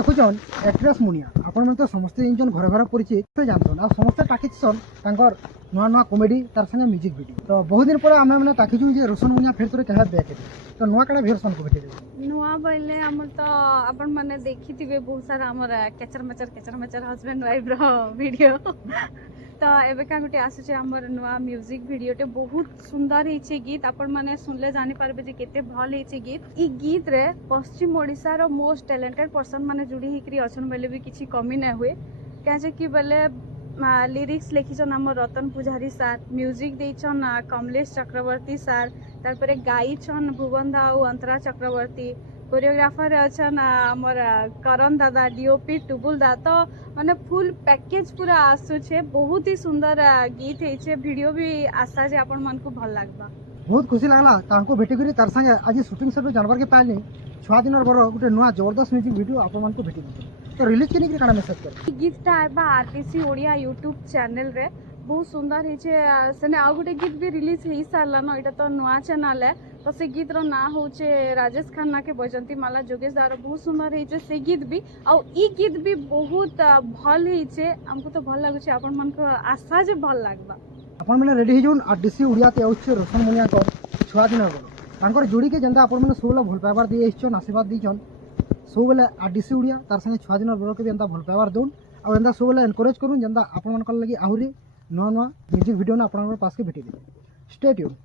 देखुन एक्ट्रेस मुनिया आपण तो समस्ते जिन घर घर परिचित जानसन आ समस्ते टाकिसन तांकर नुआ नुआ कॉमेडी तार संगे म्यूजिक वीडियो तो बहुत दिन पर आम मैंने ताकिछु जे रोशन मुनिया फिर तोरे कहा बैक तो नुआ कड़ा भेरसन को भेटे नुआ बोले हमर तो अपन माने देखिथिबे बहुत सारा हमर केचर मचर हस्बैंड वाइफ रो वीडियो तो एबे का गुटे आसुचे हमर नुआ म्यूजिक वीडियोटे बहुत सुंदर हेचे गीत अपन माने सुनले जानि पारबे जे केते भल हेचे गीत ई गीत रे पश्चिम ओडिसा रो मोस्ट टैलेंटेड पर्सन माने जुड़ी हिकरी अछन बेले भी किछि कमी नै हुए काजे कि बेले लिरिक्स लिखिछन हमर रतन पुजारी सर म्यूजिक देछन कमलेश चक्रवर्ती सर तारपरे गाइछन भुवन दा और अंतरा चक्रवर्ती कोरियोग्राफर अच्छा आमर करण दादा डीओपी टुबुल दा तो माने फुल पैकेज पूरा आसुचे बहुत ही सुंदर गीत है वीडियो भी आशा जे आपण मन को भल लागबा बहुत खुशी लागला तांको भेटी करी तार संगे आज शूटिंग से जानवर के पाइल छुआ दिन बर गोटे नुआ जबरदस्त म्यूजिक वीडियो आपण मन को भेटी तो रिलीज केनी काना मेसेज कर गीत ता आबा आरटीसी ओडिया यूट्यूब चैनल रे बहुत सुंदर है सेने आ गोटे गीत भी रिलीज हो सारा न एटा तो नुआ चैनल है तो से गीत रो ना होचे राजेश खन्ना के बैजंती माला जोगेश दार बहुत सुंदर है से गीत भी आ ई गीत भी बहुत भल है हमको तो भल लागुचे आपण मन को आशा जे भल लागबा आपण मैंने रेडी हो जोन आरटीसी ओडिया ते आउछ रोशन मुनिया को छुआ दिन बर तांकर जोड़ी के जनता आपण मैंने सब भल पाइबार दिए इछन आशीर्वाद दीछन सब बेले आरटीसी ओडिया तार संगे छुआ दिन बर के जनता भल पाइबार दोन आ एंदा सब बेले एनकरेज करूँ जनता आपण मन लगी आहुरी नुआ नुआ म्यूजिक वीडियो ना आपण पास के भेटी दे स्टे ट्यून।